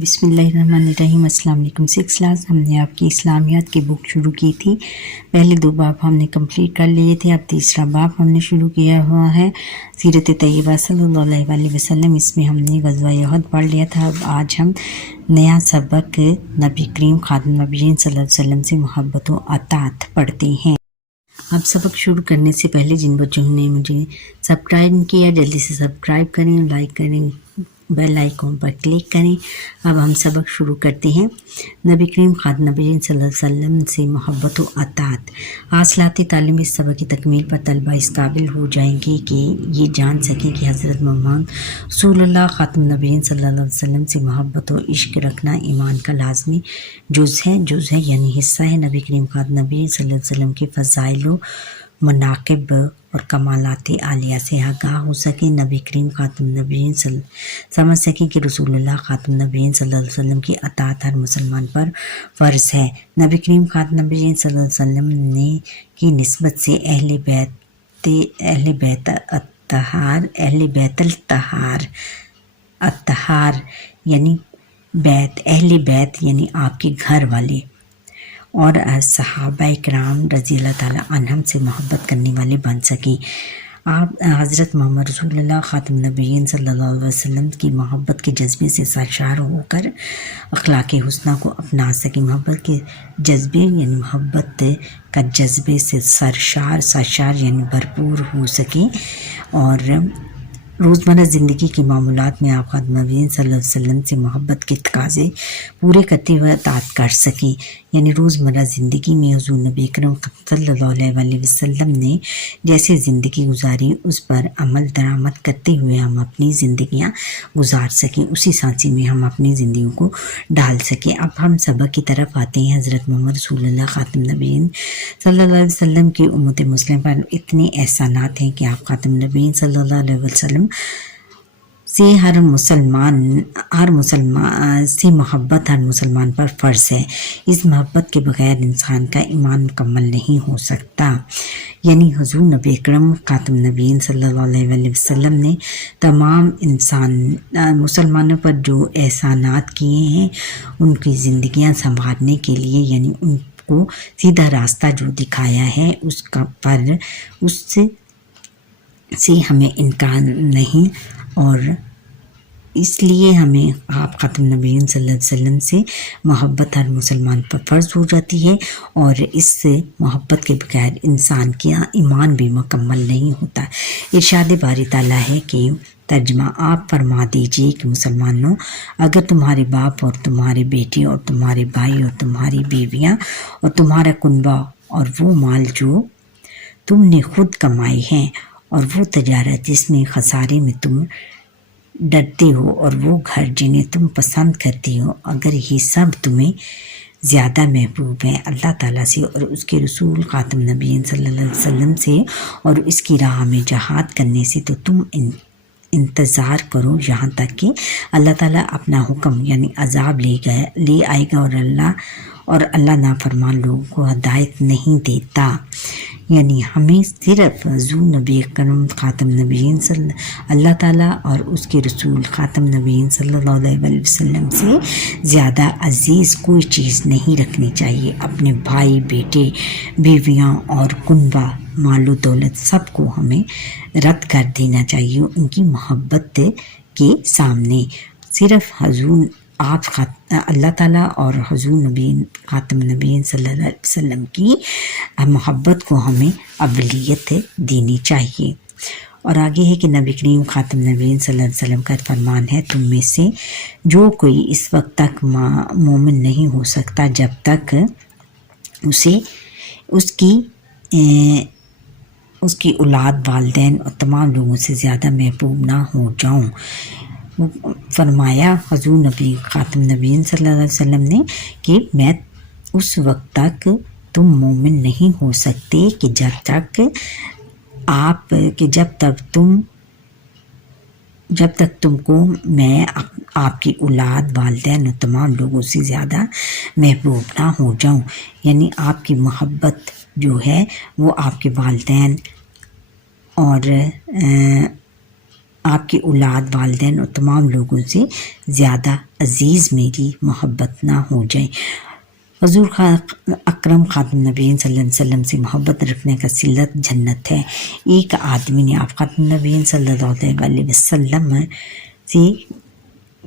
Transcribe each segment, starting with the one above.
بسم اللہ الرحمن الرحیم۔ السلام علیکم۔ 6 کلاس ہم نے آپ کی اسلامیات کی بک شروع کی تھی۔ پہلے 2 باب ہم نے کمپلیٹ کر لیے تھے، اب تیسرا باب ہم نے شروع کیا ہوا ہے، سیرت طیبہ صلی اللہ علیہ وسلم۔ اس میں ہم نے غزوہ احد پڑھ لیا تھا۔ اب آج ہم نیا سبق نبی کریم خاتم النبیین صلی اللہ علیہ وسلم سے محبت و اطاعت پڑھتے ہیں۔ اب سبق شروع کرنے سے پہلے جن بچوں نے مجھے سبسکرائب نہیں کیا جلدی سے سبسکرائب کریں، لائک کریں، بیل آئیکن پر کلک کریں۔ اب ہم سبق شروع کرتے ہیں۔ نبی کریم خاتم النبیین صلی اللہ علیہ وسلم سے محبت و اطاعت۔ حاصلات تعلیم اس سبق کی تکمیل پر طلبہ اس قابل ہو جائیں گے کہ یہ جان سکیں کہ حضرت محمد رسول اللہ خاتم النبیین صلی اللہ علیہ وسلم سے محبت و عشق رکھنا ایمان کا لازمی جز ہے یعنی حصہ ہے۔ نبی کریم خاتم النبیین صلی اللہ علیہ وسلم کے فضائل و مناقب اور کمالات عالیہ سے آگاہ ہو سکیں۔ نبی کریم خاتم النبیین سمجھ سکیں کہ رسول اللہ خاتم النبیین صلی اللہ علیہ وسلم کی اطاعت ہر مسلمان پر فرض ہے۔ نبی کریم خاتم النبیین صلی اللہ علیہ وسلم نے کی نسبت سے اہل بیت الطہار یعنی اہل بیت یعنی آپ کے گھر والے اور صحابہ کرام رضی اللہ تعالیٰ عنہم سے محبت کرنے والے بن سکیں۔ آپ حضرت محمد رسول اللہ خاتم النبیین صلی اللہ علیہ وسلم کی محبت کے جذبے سے سرشار ہو کر اخلاق حسنہ کو اپنا سکیں۔ محبت کے جذبے یعنی محبت کا جذبے سے سرشار یعنی بھرپور ہو سکیں اور روزمرہ زندگی کی معمولات میں آپ خاتم النبیین صلی اللہ علیہ وسلم سے محبت کے تقاضے پورے کرتے ہوئے اطاعت کر سکیں۔ یعنی روزمرہ زندگی میں حضور نبی اکرم صلی اللہ علیہ وسلم نے جیسے زندگی گزاری اس پر عمل درآمد کرتے ہوئے ہم اپنی زندگیاں گزار سکیں، اسی سانچے میں ہم اپنی زندگیوں کو ڈال سکیں۔ اب ہم سبق کی طرف آتے ہیں۔ حضرت محمد رسول اللہ خاتم النبیین صلی اللہ علیہ وسلم کی امت مسلم پر اتنے احسانات ہیں کہ آپ خاتم النبیین صلی اللہ علیہ وسلم سے ہر مسلمان سے محبت ہر مسلمان پر فرض ہے۔ اس محبت کے بغیر انسان کا ایمان مکمل نہیں ہو سکتا۔ یعنی حضور نبی اکرم خاتم النبیین صلی اللہ علیہ وسلم نے تمام مسلمانوں پر جو احسانات کیے ہیں ان کی زندگیاں سنوارنے کے لیے یعنی ان کو سیدھا راستہ جو دکھایا ہے اس سے ہمیں انکار نہیں، اور اس لیے ہمیں آپ خاتم النبیین صلی اللہ علیہ وسلم سے محبت ہر مسلمان پر فرض ہو جاتی ہے، اور اس سے محبت کے بغیر انسان کا ایمان بھی مکمل نہیں ہوتا۔ ارشاد باری تعالیٰ ہے کہ ترجمہ آپ فرما دیجئے کہ مسلمانوں، اگر تمہارے باپ اور تمہارے بیٹے اور تمہارے بھائی اور تمہاری بیویاں اور تمہارا کنبہ اور وہ مال جو تم نے خود کمائے ہیں اور وہ تجارت جس میں خسارے میں تم ڈرتے ہو اور وہ گھر جنہیں تم پسند کرتے ہو، اگر یہ سب تمہیں زیادہ محبوب ہیں اللہ تعالیٰ سے اور اس کے رسول خاتم نبیین صلی اللہ علیہ وسلم سے اور اس کی راہ میں جہاد کرنے سے، تو تم انتظار کرو یہاں تک کہ اللہ تعالیٰ اپنا حکم یعنی عذاب لے آئے گا، اور اللہ نافرمان لوگوں کو ہدایت نہیں دیتا۔ یعنی ہمیں صرف حضور نبی اکرم خاتم نبیین اللہ تعالیٰ اور اس کے رسول خاتم نبیین صلی اللہ علیہ وسلم سے زیادہ عزیز کوئی چیز نہیں رکھنی چاہیے۔ اپنے بھائی، بیٹے، بیویاں اور کنبہ، مال و دولت سب کو ہمیں رد کر دینا چاہیے ان کی محبت کے سامنے۔ صرف حضور اللہ تعالیٰ اور حضور نبی خاتم نبیین صلی اللہ علیہ وسلم کی محبت کو ہمیں اولویت دینی چاہیے۔ اور آگے ہے کہ نبی کریم خاتم نبیین صلی اللہ علیہ وسلم کا فرمان ہے، تم میں سے جو کوئی اس وقت تک مومن نہیں ہو سکتا جب تک اس کی اولاد، والدین اور تمام لوگوں سے زیادہ محبوب نہ ہو جاؤں۔ فرمایا حضور نبی خاتم نبیین صلی اللہ علیہ وسلم نے کہ میں اس وقت تک تم مومن نہیں ہو سکتے کہ جب تک تم کو میں آپ کی اولاد، والدین اور تمام لوگوں سے زیادہ محبوب نہ ہو جاؤں۔ یعنی آپ کی محبت جو ہے وہ آپ کے والدین اور آپ کی اولاد، والدین اور تمام لوگوں سے زیادہ عزیز میری محبت نہ ہو جائے۔ حضور اکرم خاتم نبیین صلی اللہ علیہ وسلم سے محبت رکھنے کا صلت جنت ہے۔ ایک آدمی نے آپ خاتم نبیین صلی اللہ علیہ وسلم سے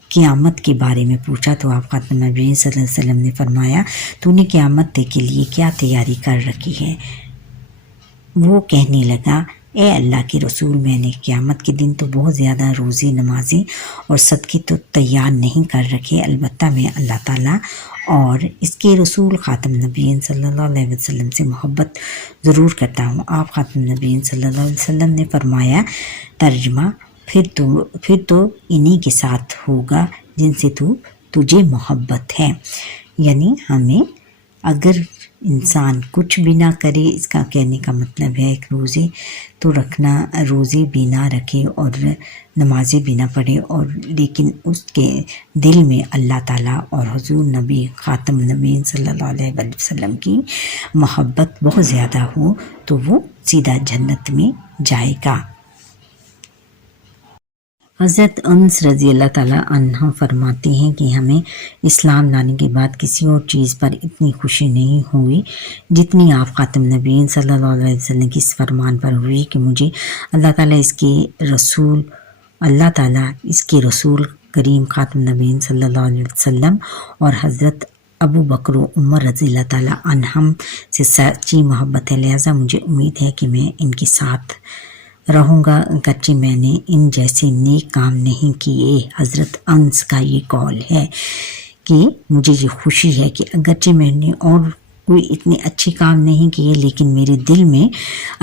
قیامت کے بارے میں پوچھا تو آپ خاتم نبیین صلی اللہ علیہ وسلم نے فرمایا، تو نے قیامت کے لیے کیا تیاری کر رکھی ہے؟ وہ کہنے لگا، اے اللہ کے رسول، میں نے قیامت کے دن تو بہت زیادہ روزے، نمازیں اور صدقے تو تیار نہیں کر رکھے، البتہ میں اللہ تعالیٰ اور اس کے رسول خاتم نبیین صلی اللہ علیہ وسلم سے محبت ضرور کرتا ہوں۔ آپ خاتم نبیین صلی اللہ علیہ وسلم نے فرمایا، ترجمہ، پھر تو انہی کے ساتھ ہوگا جن سے تجھے محبت ہے۔ یعنی ہمیں اگر انسان کچھ بھی نہ کرے، اس کا کہنے کا مطلب ہے کہ روزے تو رکھنا، روزے بھی نہ رکھے اور نمازیں بھی نہ پڑھے، اور لیکن اس کے دل میں اللہ تعالیٰ اور حضور نبی خاتم نبیین صلی اللہ علیہ وسلم کی محبت بہت زیادہ ہو تو وہ سیدھا جنت میں جائے گا۔ حضرت انس رضی اللہ تعالیٰ عنہ فرماتے ہیں کہ ہمیں اسلام لانے کے بعد کسی اور چیز پر اتنی خوشی نہیں ہوئی جتنی آپ خاتم نبیین صلی اللہ علیہ وسلم کی اس فرمان پر ہوئی کہ مجھے اللہ تعالیٰ اس کے رسول کریم خاتم نبیین صلی اللہ علیہ وسلم اور حضرت ابو بکر و عمر رضی اللہ تعالیٰ عنہم سے سچی محبت ہے، لہٰذا مجھے امید ہے کہ میں ان کے ساتھ رہوں گا، اگرچہ میں نے ان جیسے نیک کام نہیں کیے۔ حضرت انس کا یہ قول ہے کہ مجھے یہ خوشی ہے کہ اگرچہ میں نے اور کوئی اتنے اچھے کام نہیں کیے، لیکن میرے دل میں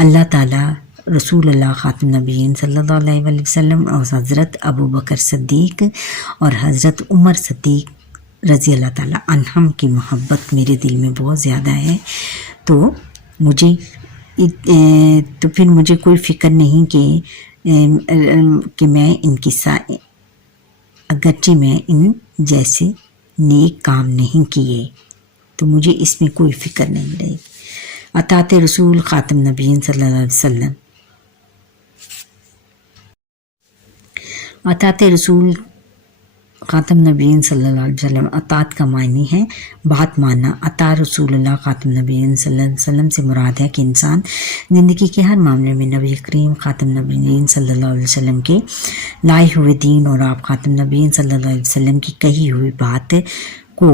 اللہ تعالیٰ، رسول اللہ خاتم نبیین صلی اللہ علیہ وسلم اور حضرت ابو بکر صدیق اور حضرت عمر صدیق رضی اللہ تعالیٰ عنہم کی محبت میرے دل میں بہت زیادہ ہے، تو پھر مجھے کوئی فکر نہیں کہ میں ان کی اگرچہ میں ان جیسے نیک کام نہیں کیے تو مجھے اس میں کوئی فکر نہیں رہی۔ اطاعت رسول خاتم نبیین صلی اللہ علیہ وسلم، اطاعت رسول خاتم نبیین صلی اللہ علیہ وسلم، اطاعت کا معنی ہے بات ماننا۔ اطاع رسول اللہ خاتم نبیین صلی اللہ علیہ وسلم سے مراد ہے کہ انسان زندگی کے ہر معاملے میں نبی کریم خاتم نبیین صلی اللہ علیہ وسلم کے لائے ہوئے دین اور آپ خاتم نبیین صلی اللہ علیہ وسلم کی کہی ہوئی بات کو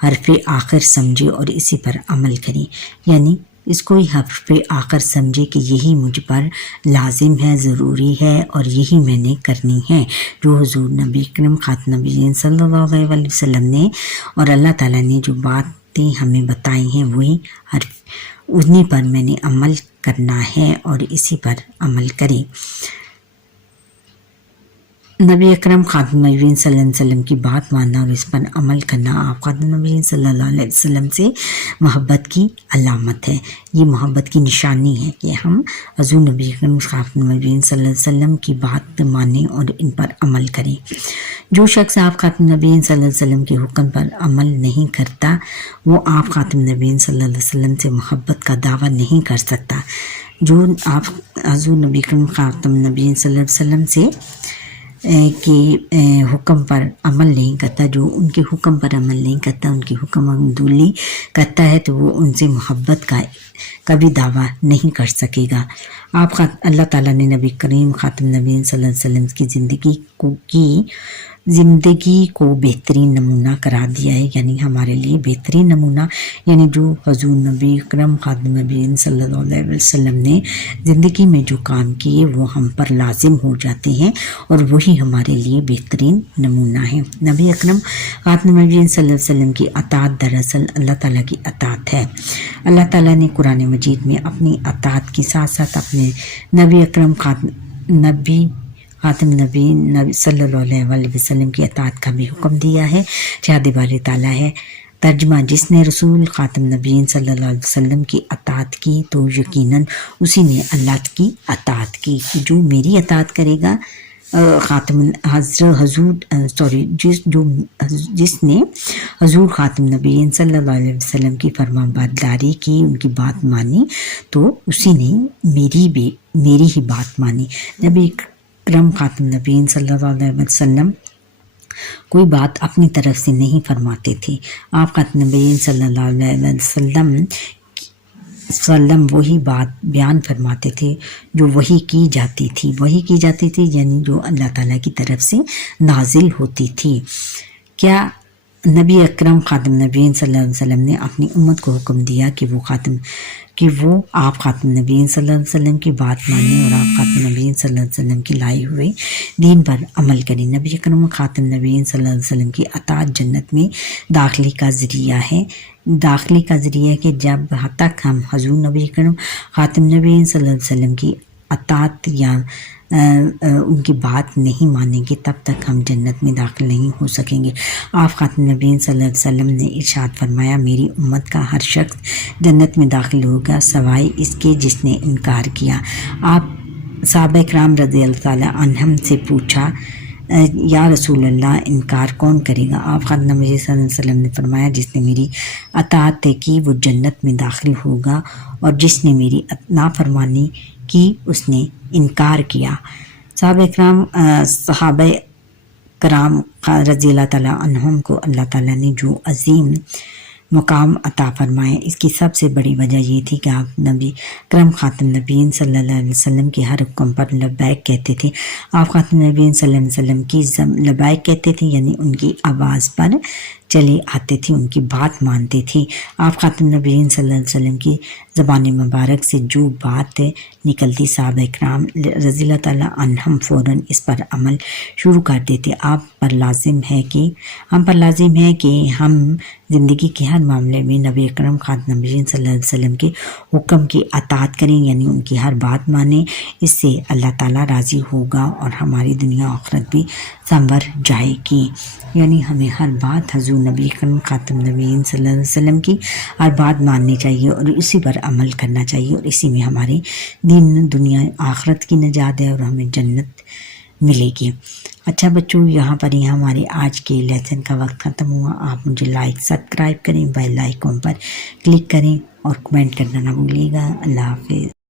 حرف آخر سمجھے اور اسی پر عمل کرے، یعنی اس کو ہی حرف آخر سمجھے کہ یہی مجھ پر لازم ہے، ضروری ہے اور یہی میں نے کرنی ہے، جو حضور نبی کریم خاتم نبیین صلی اللہ علیہ وسلم نے اور اللہ تعالیٰ نے جو باتیں ہمیں بتائی ہیں وہی انہی پر میں نے عمل کرنا ہے اور اسی پر عمل کرے۔ نبی اکرم خاتم نبیین صلی اللہ علیہ وسلم کی بات ماننا اور اس پر عمل کرنا آپ خاتم نبیین صلی اللہ علیہ وسلم سے محبت کی علامت ہے، یہ محبت کی نشانی ہے کہ ہم حضور نبی اکرم خاتم نبیین صلی اللہ علیہ وسلم کی بات مانیں اور ان پر عمل کریں۔ جو شخص آپ خاتم نبیین صلی اللہ علیہ وسلم کے حکم پر عمل نہیں کرتا وہ آپ خاتم نبیین صلی اللہ علیہ وسلم سے محبت کا دعویٰ نہیں کر سکتا۔ جو آپ حضور نبی اکرم خاتم نبیین صلی اللہ علیہ وسلم سے کے حکم پر عمل نہیں کرتا، جو ان کے حکم پر عمل نہیں کرتا، ان کے حکم عملی کرتا ہے تو وہ ان سے محبت کا کبھی دعویٰ نہیں کر سکے گا۔ اللہ تعالیٰ نے نبی کریم خاتم نبیین صلی اللہ علیہ وسلم کی زندگی کو بہترین نمونہ قرار دیا ہے، یعنی ہمارے لیے بہترین نمونہ، یعنی جو حضور نبی اکرم خاتم نبیین صلی اللہ علیہ وسلم نے زندگی میں جو کام کیے وہ ہم پر لازم ہو جاتے ہیں اور وہی ہمارے لیے بہترین نمونہ ہے۔ نبی اکرم خاتم نبیین صلی اللہ علیہ وسلم کی اطاعت دراصل اللہ تعالیٰ کی اطاعت ہے۔ اللہ تعالیٰ نے قرآن مجید میں اپنی اطاعت کے ساتھ ساتھ اپنے نبی اکرم خاتم نبی صلی اللہ علیہ وسلم کی اطاعت کا بھی حکم دیا ہے۔ ارشاد باری تعالیٰ ہے، ترجمہ، جس نے رسول خاتم نبیین صلی اللہ علیہ وسلم کی اطاعت کی تو یقیناً اسی نے اللہ کی اطاعت کی۔ جو میری اطاعت کرے گا جس نے حضور خاتم نبیین صلی اللہ علیہ وسلم کی فرمان برداری کی، ان کی بات مانی، تو اسی نے میری ہی بات مانی۔ نبی اکرم خاتم نبیین صلی اللہ علیہ وسلم کوئی بات اپنی طرف سے نہیں فرماتے تھے. آپ خاتم نبیین صلی اللہ علیہ وسلم وہی بات بیان فرماتے تھے جو وحی کی جاتی تھی یعنی جو اللہ تعالیٰ کی طرف سے نازل ہوتی تھی. کیا نبی اکرم خاتم نبیین صلی اللہ علیہ وسلم نے اپنی امت کو حکم دیا کہ وہ آپ خاتم نبیین صلی اللہ علیہ وسلم کی بات مانیں اور آپ خاتم نبیین صلی اللہ علیہ وسلم کی لائے ہوئے دین پر عمل کریں. نبی اکرم خاتم نبیین صلی اللہ علیہ وسلم کی اطاعت جنت میں داخلے کا ذریعہ ہے کہ جب تک ہم حضور نبی اکرم خاتم نبیین صلی اللہ علیہ وسلم کی اطاعت یا ان کی بات نہیں مانیں گے تب تک ہم جنت میں داخل نہیں ہو سکیں گے. آپ خاتم نبیین صلی اللہ علیہ وسلم نے ارشاد فرمایا میری امت کا ہر شخص جنت میں داخل ہوگا سوائے اس کے جس نے انکار کیا. آپ صحابہ کرام رضی اللہ تعالیٰ عنہم سے پوچھا یا رسول اللہ انکار کون کرے گا؟ آپ خاتم نبی صلی اللہ علیہ وسلم نے فرمایا جس نے میری اطاعت کی وہ جنت میں داخل ہوگا اور جس نے میری نافرمانی کی اس نے انکار کیا. صحابہ کرام رضی اللہ تعالیٰ عنہم کو اللہ تعالیٰ نے جو عظیم مقام عطا فرمائے اس کی سب سے بڑی وجہ یہ تھی کہ آپ نبی اکرم خاتم نبیین صلی اللہ علیہ وسلم کے ہر حکم پر لبیک کہتے تھے. آپ خاتم نبیین صلی اللہ علیہ وسلم کی لبیک کہتے تھے یعنی ان کی آواز پر چلے آتے تھے ان کی بات مانتے تھے. آپ خاتم نبیین صلی اللہ علیہ وسلم کی زبان مبارک سے جو بات نکلتی صحابہ اکرام رضی اللہ تعالیٰ عنہم فوراً اس پر عمل شروع کر دیتے. ہم پر لازم ہے کہ ہم زندگی کے ہر معاملے میں نبی اکرم خاتم نبیین صلی اللہ علیہ وسلم کے حکم کی اطاعت کریں یعنی ان کی ہر بات مانیں. اس سے اللہ تعالیٰ راضی ہوگا اور ہماری دنیا آخرت بھی سنور جائے گی. یعنی ہمیں ہر بات حضور نبی اکرم خاتم نبیین صلی اللہ علیہ وسلم کی ہر بات ماننی چاہیے اور اسی پر عمل کرنا چاہیے اور اسی میں ہمارے دین دنیا آخرت کی نجات ہے اور ہمیں جنت ملے گی. اچھا بچوں یہاں پر ہی ہمارے آج کے لیسن کا وقت ختم ہوا. آپ مجھے لائک سبسکرائب کریں بیل آئیکن پر کلک کریں اور کمنٹ کرنا نہ بھولیے گا. اللہ حافظ.